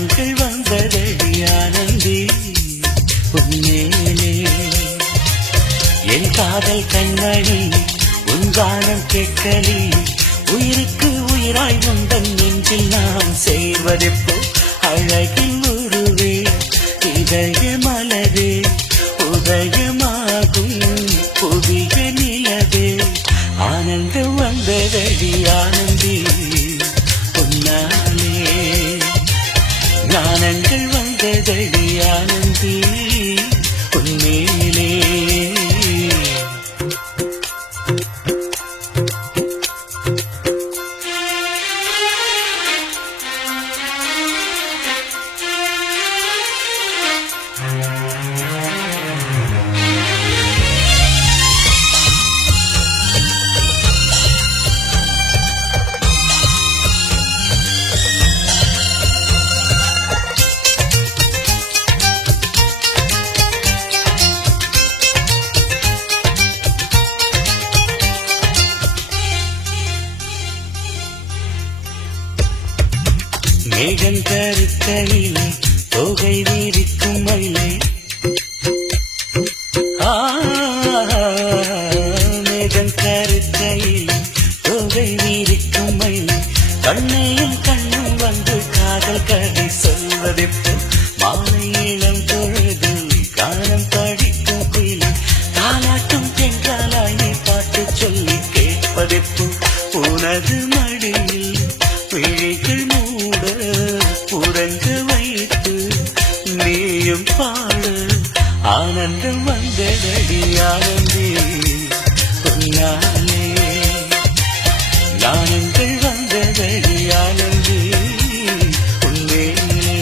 ஞானங்கள் வந்ததடி ஆனந்தி உன்னேலே என் காதல் கண்மணி உன் கானம் கேட்கலி உயிருக்கு உயிராய் உந்தன் நெஞ்சில் நாம் செய்வதெப்போ அழகில் உருவே இதய மலரே உதயமாகும் புதிய நிலவே ஆனந்தம் வந்ததடி ஆனந்தி உன்னாலே ஞானங்கள் வந்ததடி ஆனந்தி உன்மேலே மேகம் கருக்கையிலே தொகை வீரிக்கும் மயிலே மேகம் கருக்கையிலே தொகை வீரிக்கும் மயிலே கண்ணையும் கண்ணும் வந்து காதல் கதை சொல்வதெப்போ மாலை இளம் தொழுது காலம் படிக்கும் குயிலே தாலாட்டும் தென்றாலாய் நீ பாட்டு சொல்லி கேட்பதெப்போ உனது மடியில் விழிகள் உறங்க வைத்து நீயும் பாடு ஆனந்தம் வந்ததடி ஆனந்தி உன்னாலே ஞானங்கள் வந்ததடி ஆனந்தி உன்மேலே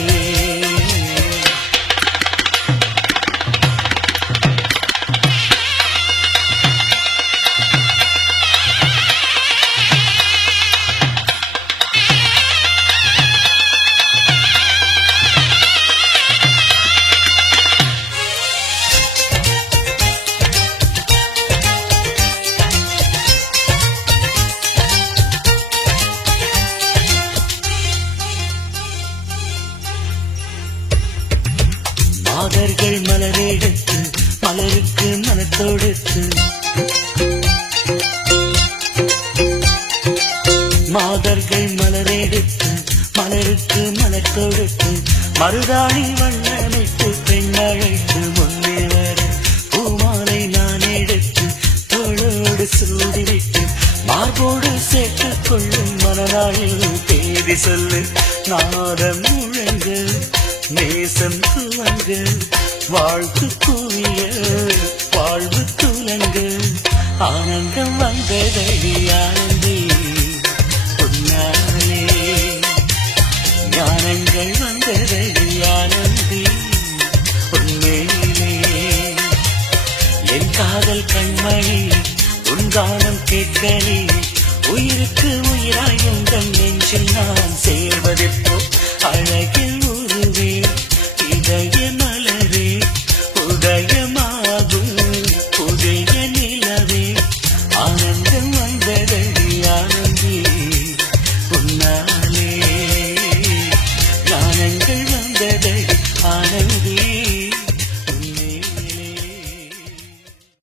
மாதர்கள் மலரெடுத்து மலருக்கு மனத்தொடுத்து மாதர்கள் மலரெடுத்து மலருக்கு மனத்தொடுத்து மருதாணி வண்ணமிட்டு பெண்ணழைத்து முன்னே வர பூமாலை நான் எடுத்து தோளோடு சூடிவிட்டு மார்போடு சேர்த்துக் கொள்ளும் மனநாளில் தேதி சொல்லு நாதம் முழங்க நேசம் துவங்க வாழ்த்து குவிய வாழ்வு துலங்க ஆனந்தம் வந்ததடி ஆனந்தி உன்னாலே ஞானங்கள் வந்ததடி ஆனந்தி உன்மேலே என் காதல் கண்மணி உன் கானம் கேட்கலி உயிருக்கு உயிராய் உங்கள் நெஞ்சில் நான் சேர்வதெப்போ அழகில் உருவே